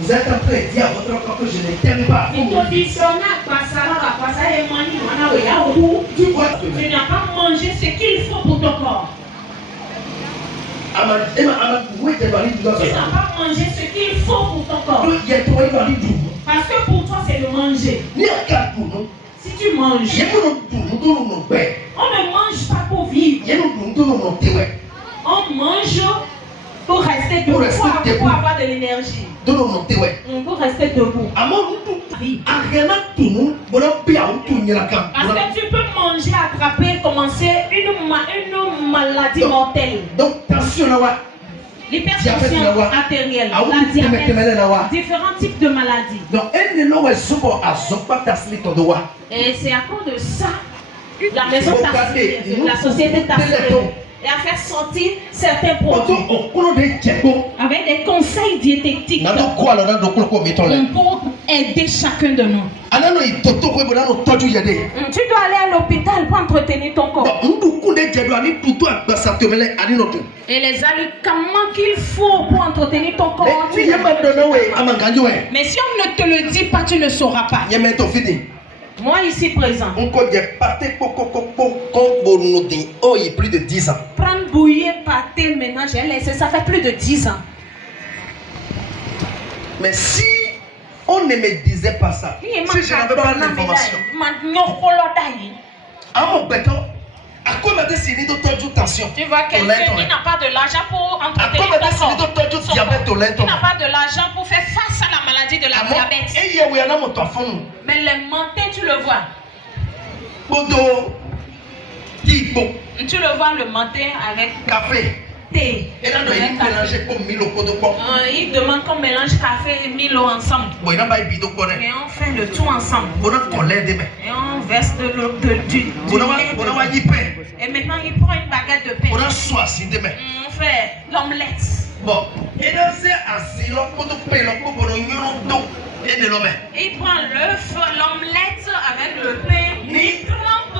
Vous êtes en train de dire à votre enfant que je ne t'aime pas. Tu vois, tu n'as pas mangé ce qu'il faut pour ton corps. Tu n'as pas mangé ce qu'il faut pour ton corps. Parce que pour toi, c'est le manger. Si tu manges, on ne mange pas pour vivre. On mange pour rester debout, pour avoir de l'énergie. Pour rester debout. Parce que tu peux manger, attraper, commencer une maladie mortelle. Donc, attention là. L'hypertension artérielle, la diabète, différents types de maladies. Et c'est à cause de ça, la maison la société t'a et à faire sortir certains produits avec des conseils diététiques pour aider chacun de nous. Tu dois aller à l'hôpital pour entretenir ton corps. Et les aliments qu'il faut pour entretenir ton corps. Mais si on ne te le dit pas, tu ne sauras pas. Moi ici présent. Plus de 10 ans. Prendre bouillie, pâté, maintenant j'ai laissé, ça fait plus de 10 ans. Mais si on ne me disait pas ça, si je n'avais pas l'information, tu vois quelqu'un qui n'a pas de l'argent pour entretenir son corps. Qui n'a pas de l'argent pour faire face à la maladie de la diabète. Mais le matin, tu le vois. Tu le vois le matin avec café. Thé. Il demande qu'on mélange café et Milo ensemble. Et on fait le tout ensemble. Et on verse de l'eau, du lait. Et maintenant il prend une baguette de pain. On fait l'omelette. Bon. Il prend l'œuf, l'omelette avec le pain. Il trempe.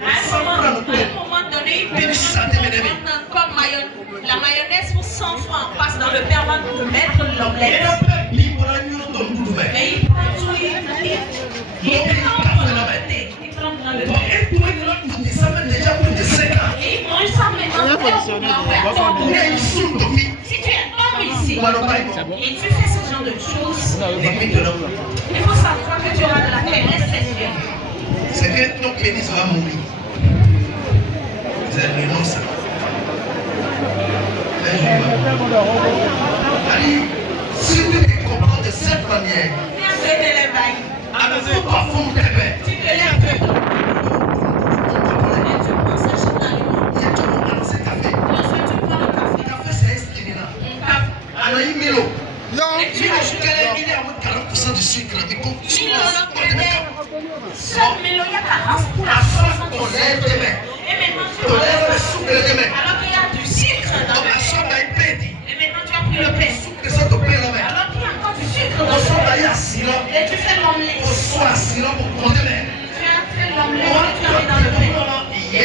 À un moment donné, il peut comme la mayonnaise pour 100 francs. On passe dans le pain avant de mettre l'omelette. Et il prend tout, il trempe dans le thé. Et il mange ça maintenant. Si tu es homme ici et tu fais ce genre de choses, il faut savoir que tu auras de la faiblesse sexuelle. C'est que ton pénis va mourir. C'est le nom ça. Allez, si tu te comprends de cette manière, avec ce parfum de bébé, tu te lèves. Tu prends ça chez l'aliment. Tu prends ce café. Ensuite, tu prends le café. Le café, c'est un stimulant. Alors, il Milo. Non, il est à 40% de sucre. Seul Milo, il y a 40%. Et maintenant, tu alors qu'il y a du sucre dans le pain. Et maintenant, tu as pris le pain. Alors qu'il y a encore du sucre dans le pain. Et tu fais l'omelette. Tu as fait l'omelette et tu as mis dans le pain. Et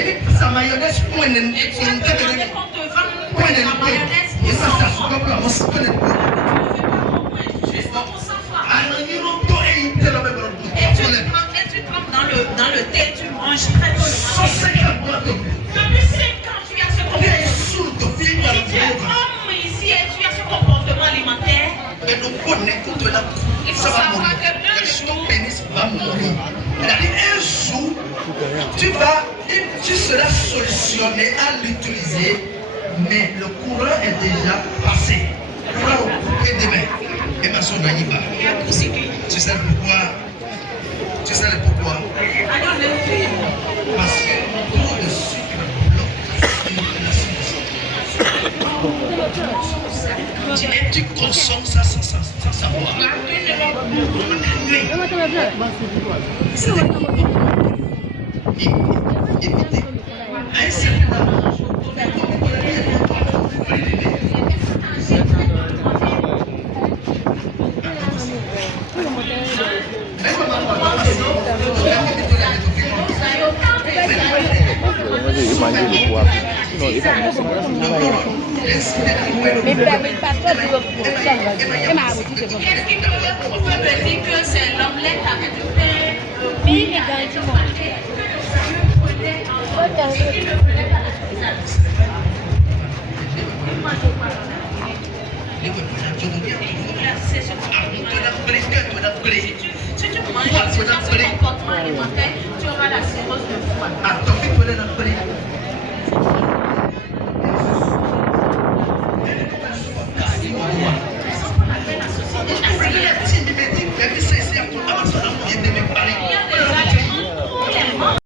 tu as demandé qu'on te vende la mayonnaise pour 100 francs. Juste pour 100 francs. Et tu trempes dans le thé, tu manges très peu le matin. Depuis 5 ans, tu as ce comportement. Si tu es homme ici et tu as ce comportement alimentaire, il faut savoir qu'un jour, tu seras solutionné à l'utiliser, mais le courant est déjà passé. Le courant est coupé demain. Et ma soeur Naïba, tu sais pourquoi? Tu sais pourquoi? Parce que trop de sucre bloque la circulation. Et tu consommes ça sans savoir. Évitez. À un certain âge, Imagine le poids. Non, il que c'est l'omelette avec le pain. Si tu manges ce comportement alimentaire, tu auras la cirrhose de foie.